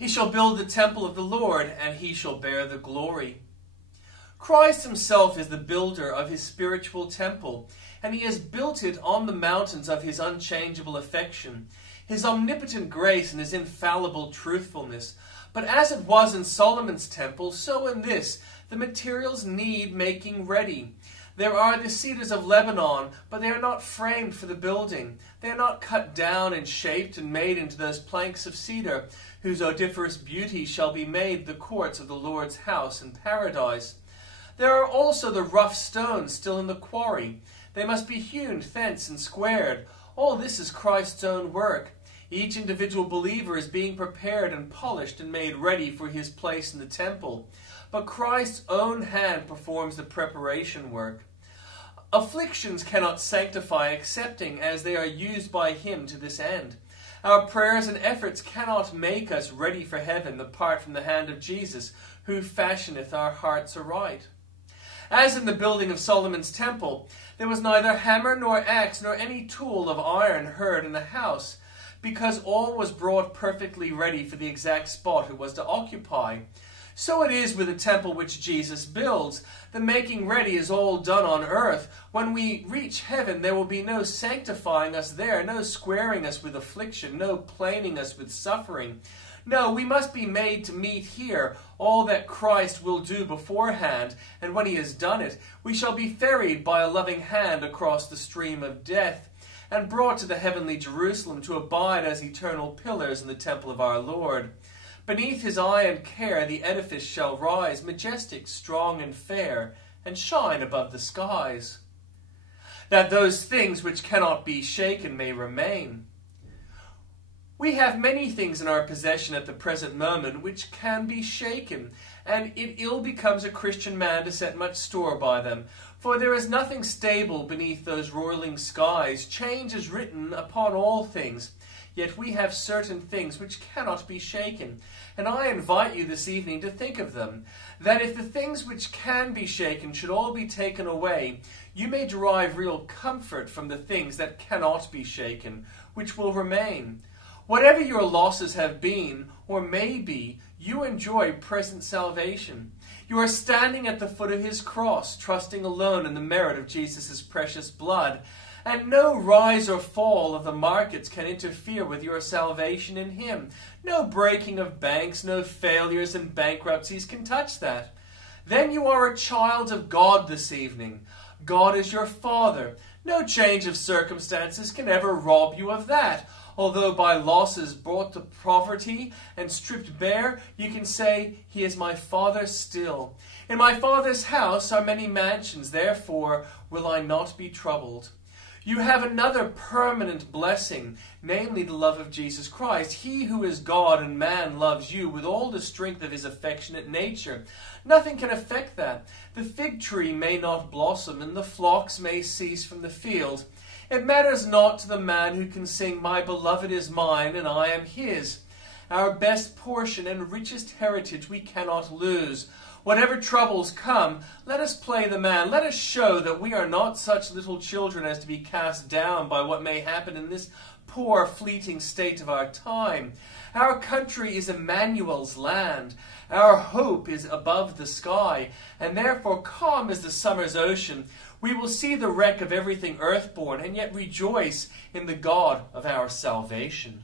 He shall build the temple of the Lord, and he shall bear the glory. Christ himself is the builder of his spiritual temple, and he has built it on the mountains of his unchangeable affection, his omnipotent grace and his infallible truthfulness. But as it was in Solomon's temple, so in this, the materials need making ready. There are the cedars of Lebanon, but they are not framed for the building. They are not cut down and shaped and made into those planks of cedar, whose odoriferous beauty shall be made the courts of the Lord's house in paradise. There are also the rough stones still in the quarry. They must be hewn thence and squared. All this is Christ's own work. Each individual believer is being prepared and polished and made ready for his place in the temple. But Christ's own hand performs the preparation work. Afflictions cannot sanctify excepting as they are used by him to this end. Our prayers and efforts cannot make us ready for heaven apart from the hand of Jesus, who fashioneth our hearts aright. As in the building of Solomon's temple, there was neither hammer nor axe nor any tool of iron heard in the house, because all was brought perfectly ready for the exact spot it was to occupy. So it is with the temple which Jesus builds. The making ready is all done on earth. When we reach heaven, there will be no sanctifying us there, no squaring us with affliction, no planing us with suffering. No, we must be made to meet here all that Christ will do beforehand, and when he has done it, we shall be ferried by a loving hand across the stream of death, and brought to the heavenly Jerusalem to abide as eternal pillars in the temple of our Lord. Beneath his eye and care the edifice shall rise, majestic, strong, and fair, and shine above the skies, that those things which cannot be shaken may remain. We have many things in our possession at the present moment which can be shaken, and it ill becomes a Christian man to set much store by them. For there is nothing stable beneath those roiling skies. Change is written upon all things. Yet we have certain things which cannot be shaken. And I invite you this evening to think of them, that if the things which can be shaken should all be taken away, you may derive real comfort from the things that cannot be shaken, which will remain. Whatever your losses have been, or may be, you enjoy present salvation. You are standing at the foot of his cross, trusting alone in the merit of Jesus' precious blood, and no rise or fall of the markets can interfere with your salvation in him. No breaking of banks, no failures and bankruptcies can touch that. Then you are a child of God this evening. God is your Father. No change of circumstances can ever rob you of that. Although by losses brought to poverty and stripped bare, you can say, he is my Father still. In my Father's house are many mansions, therefore will I not be troubled. You have another permanent blessing, namely the love of Jesus Christ. He who is God and man loves you with all the strength of his affectionate nature. Nothing can affect that. The fig tree may not blossom, and the flocks may cease from the field. It matters not to the man who can sing, my beloved is mine, and I am his. Our best portion and richest heritage we cannot lose. Whatever troubles come, let us play the man. Let us show that we are not such little children as to be cast down by what may happen in this poor, fleeting state of our time. Our country is Emmanuel's land. Our hope is above the sky, and therefore calm as the summer's ocean, we will see the wreck of everything earthborn and yet rejoice in the God of our salvation.